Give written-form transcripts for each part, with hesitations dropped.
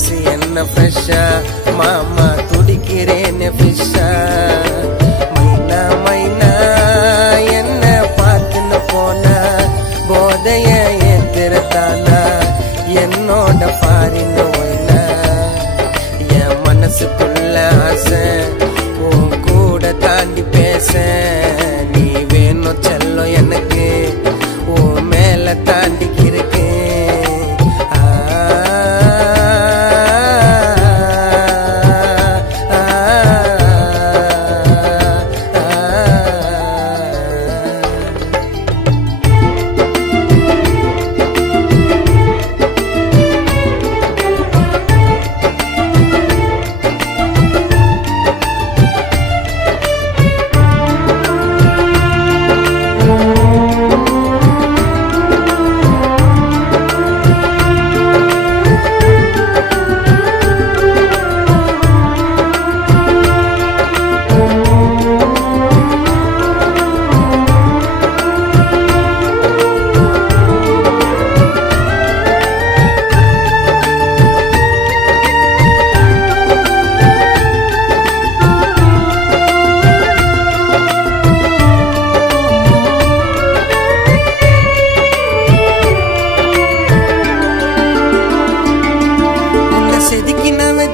மனசு என்ன ஃப்ரெஷ்ஷா மாமா துடிக்கிறேன்னு ஃபிஷ்ஷா மைனா மைனா என்ன பார்த்துன்னு போனா போதைய ஏத்துறதானா என்னோட பாரின்னு ஒய்னா என் மனசுக்குள்ள ஆசை உன் கூட தாண்டி பேச நீ வேணும் செல்லம் எனக்கு உன் மேல தாண்டிக்கு இருக்கு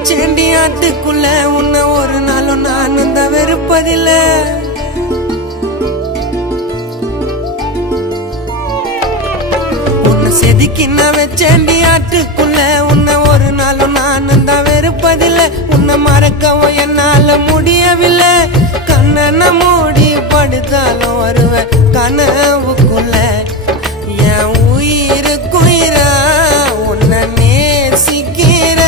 செடி ஆட்டுக்குள்ள உன்ன ஒரு நாளும் நான் அந்த வெறுப்பதில்ல உன்னை செதுக்கி நான் வச்சேண்டி ஆட்டுக்குள்ள உன்ன ஒரு நாளும் நான் அந்த வெறுப்பதில்ல உன்னை மறக்கவும் என்னால முடியவில்லை கண்ணனை மூடி படுத்தாலும் வருவேன் கனவுக்குள்ள என் உயிருக்குயிரா உன்னை நேசிக்கிற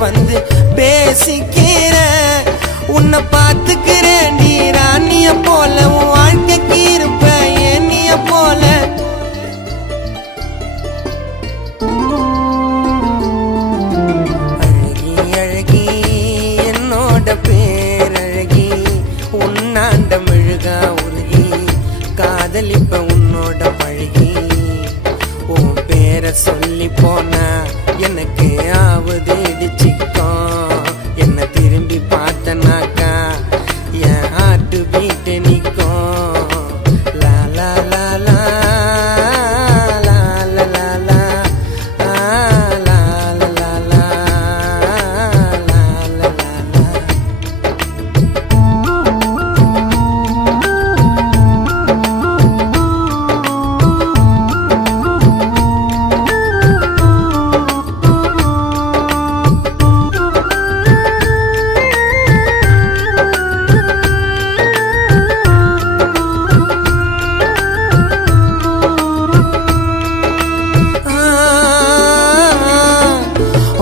வந்து பேசிக்கிற உன்னை பார்த்துக்கிறேன் ராணிய போல உன் வாழ்க்கைக்கு இருப்ப ஏனிய போல அழகி அழகி என்னோட பேரழகி உன்னாண்ட மெழுகா உருகி காதலிப்ப உன்னோட பழகி உன் பேரை சொல்லி போனா எனக்கு ஆவது இடிச்சிக்கும் என்ன திரும்பி பார்த்தனாக்கா என் ஹார்ட் பீட் நிற்கும் லா லா லா லா லா லா லா லா லா லா லா லா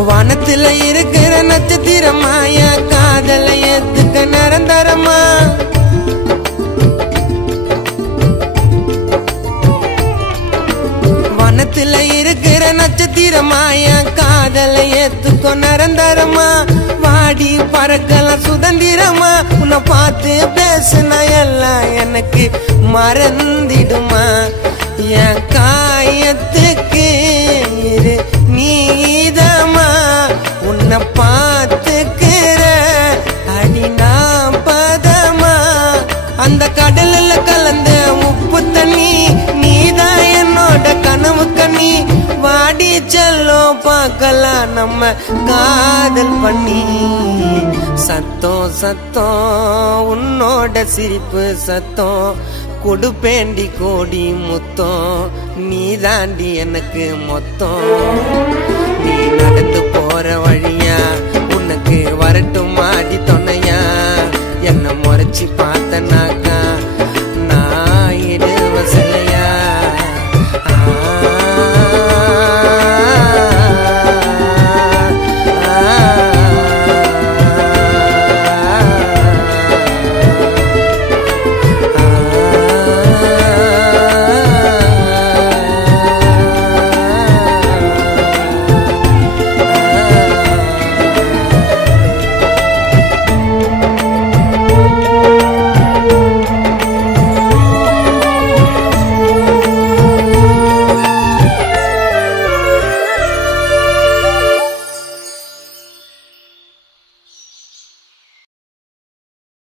வானத்துல இருக்கிற நட்சத்திரமா என் காதலை ஏத்துக்க நிரந்தரமா வானத்துல இருக்கிற நட்சத்திரமா என் காதலை ஏத்துக்க நிரந்தரமா வாடி பறக்கலாம் சுதந்திரமா உன்னை பார்த்து பேசுனா எல்லாம் எனக்கு மறந்திடுமா என் காயத்துக்கு இரு நீதமா உன்னை பார்த்துக்கிற அடி நான் பதமா அந்த கடல்ல கலந்த உப்பு தண்ணி நீதான் என்னோட கனவு கண்ணி வாடி செல்லும் பார்க்கலாம் நம்ம காதல் பண்ணி சத்தம் சத்தம் உன்னோட சிரிப்பு சத்தம் கொடுப்பேண்டி கோடி முத்தம் நீ தாண்டி எனக்கு மொத்தம் நீ நடந்து போற வழியா உனக்கு வரட்டும் மாடி தொன்னையா என்ன முறைச்சி பார்த்தனாக்கா